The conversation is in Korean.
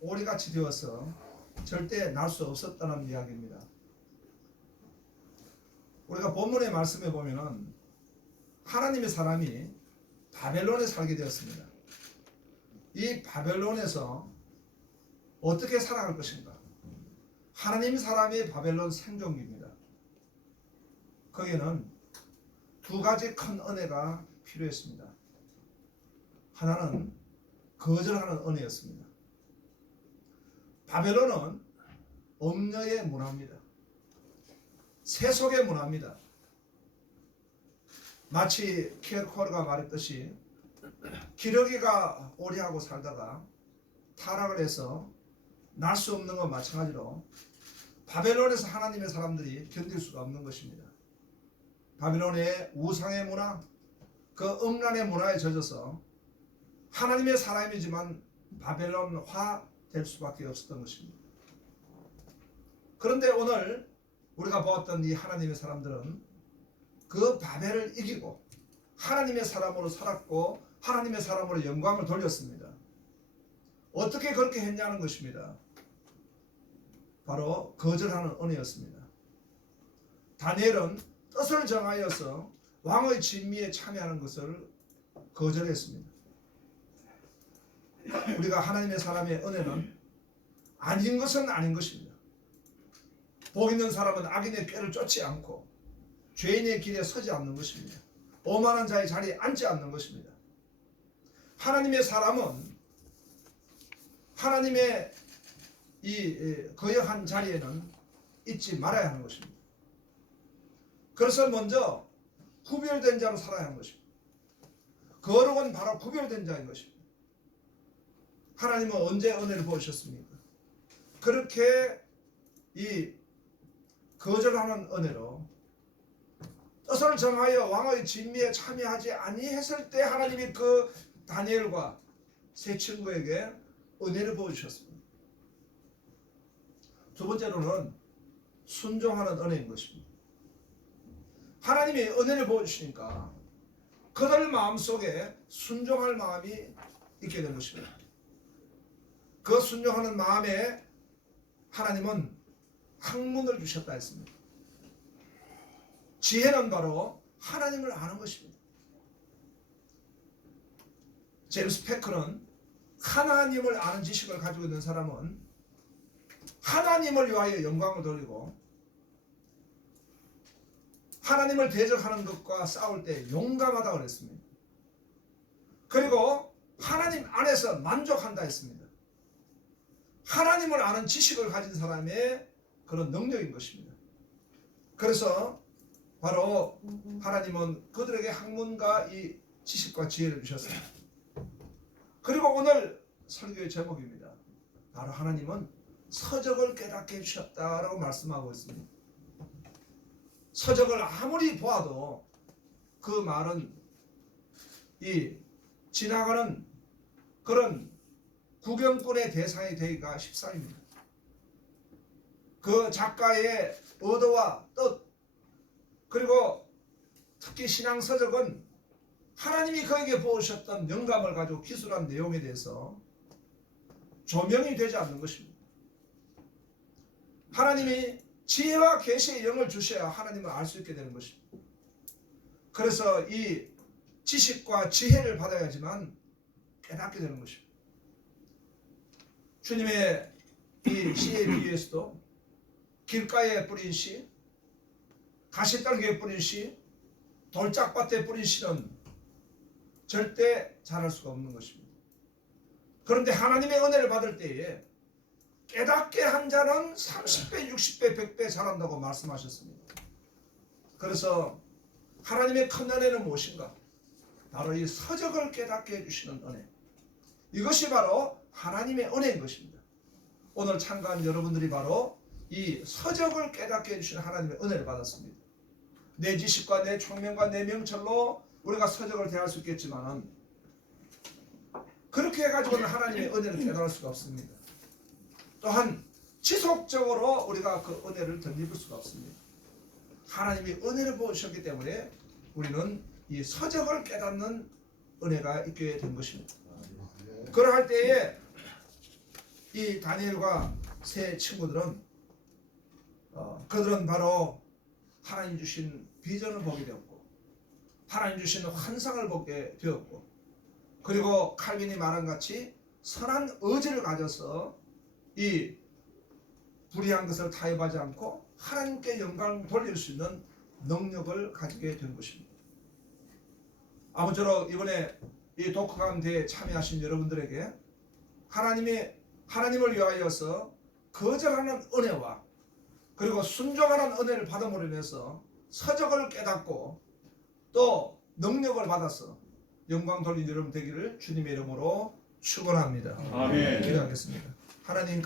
오리같이 되어서 절대 날 수 없었다는 이야기입니다. 우리가 본문의 말씀에 보면은 하나님의 사람이 바벨론에 살게 되었습니다. 이 바벨론에서 어떻게 살아갈 것인가? 하나님의 사람이 바벨론 생존기입니다. 거기에는 두 가지 큰 은혜가 필요했습니다. 하나는 거절하는 은혜였습니다. 바벨론은 음녀의 문화입니다. 세속의 문화입니다. 마치 키에르케고르가 말했듯이 기러기가 오리하고 살다가 타락을 해서 날 수 없는 것 마찬가지로 바벨론에서 하나님의 사람들이 견딜 수가 없는 것입니다. 바벨론의 우상의 문화, 그 음란의 문화에 젖어서 하나님의 사람이지만 바벨론화 될 수밖에 없었던 것입니다. 그런데 오늘 우리가 보았던 이 하나님의 사람들은 그 바벨을 이기고 하나님의 사람으로 살았고 하나님의 사람으로 영광을 돌렸습니다. 어떻게 그렇게 했냐는 것입니다. 바로 거절하는 은혜였습니다. 다니엘은 뜻을 정하여서 왕의 진미에 참여하는 것을 거절했습니다. 우리가 하나님의 사람의 은혜는 아닌 것은 아닌 것입니다. 복 있는 사람은 악인의 꾀를 쫓지 않고 죄인의 길에 서지 않는 것입니다. 오만한 자의 자리에 앉지 않는 것입니다. 하나님의 사람은 하나님의 이 거역한 자리에는 있지 말아야 하는 것입니다. 그래서 먼저 구별된 자로 살아야 하는 것입니다. 거룩은 바로 구별된 자인 것입니다. 하나님은 언제 은혜를 보여주셨습니까? 그렇게 이 거절하는 은혜로 뜻을 정하여 왕의 진미에 참여하지 아니했을 때 하나님이 그 다니엘과 세 친구에게 은혜를 보여주셨습니다. 두 번째로는 순종하는 은혜인 것입니다. 하나님이 은혜를 보여주시니까 그들 마음속에 순종할 마음이 있게 된 것입니다. 그 순종하는 마음에 하나님은 학문을 주셨다 했습니다. 지혜는 바로 하나님을 아는 것입니다. 제임스 패커는 하나님을 아는 지식을 가지고 있는 사람은 하나님을 위하여 영광을 돌리고 하나님을 대적하는 것과 싸울 때 용감하다고 그랬습니다. 그리고 하나님 안에서 만족한다 했습니다. 하나님을 아는 지식을 가진 사람의 그런 능력인 것입니다. 그래서 바로 하나님은 그들에게 학문과 이 지식과 지혜를 주셨습니다. 그리고 오늘 설교의 제목입니다. 바로 하나님은 서적을 깨닫게 해주셨다라고 말씀하고 있습니다. 서적을 아무리 보아도 그 말은 이 지나가는 그런 구경꾼의 대상이 되기가 십상입니다. 그 작가의 의도와 뜻, 그리고 특히 신앙서적은 하나님이 그에게 부으셨던 영감을 가지고 기술한 내용에 대해서 조명이 되지 않는 것입니다. 하나님이 지혜와 계시의 영을 주셔야 하나님을 알 수 있게 되는 것입니다. 그래서 이 지식과 지혜를 받아야지만 깨닫게 되는 것입니다. 주님의 이 시에 비유에서도 길가에 뿌린 씨, 가시떨기에 뿌린 씨, 돌짝밭에 뿌린 씨는 절대 자랄 수가 없는 것입니다. 그런데 하나님의 은혜를 받을 때에 깨닫게 한 자는 30배, 60배, 100배 자란다고 말씀하셨습니다. 그래서 하나님의 큰 은혜는 무엇인가? 바로 이 서적을 깨닫게 해주시는 은혜. 이것이 바로 하나님의 은혜인 것입니다. 오늘 참가한 여러분들이 바로 이 서적을 깨닫게 해주시는 하나님의 은혜를 받았습니다. 내 지식과 내 총명과 내 명철로 우리가 서적을 대할 수 있겠지만 그렇게 해가지고는 하나님의 은혜를 깨달을 수가 없습니다. 또한 지속적으로 우리가 그 은혜를 덧입을 수가 없습니다. 하나님이 은혜를 부으셨기 때문에 우리는 이 서적을 깨닫는 은혜가 있게 된 것입니다. 그러할 때에 이 다니엘과 세 친구들은 그들은 바로 하나님 주신 비전을 보게 되었고 하나님 주신 환상을 보게 되었고 그리고 칼빈이 말한 같이 선한 의지를 가져서 이 불의한 것을 타협하지 않고 하나님께 영광을 돌릴 수 있는 능력을 가지게 된 것입니다. 아무쪼록 이번에 이 독후감 대회에 참여하신 여러분들에게 하나님을 위하여서 거절하는 은혜와 그리고 순종하는 은혜를 받음으로 인해서 서적을 깨닫고 또 능력을 받아서 영광 돌린 여러분 되기를 주님의 이름으로 축원합니다. 아멘. 기도하겠습니다. 하나님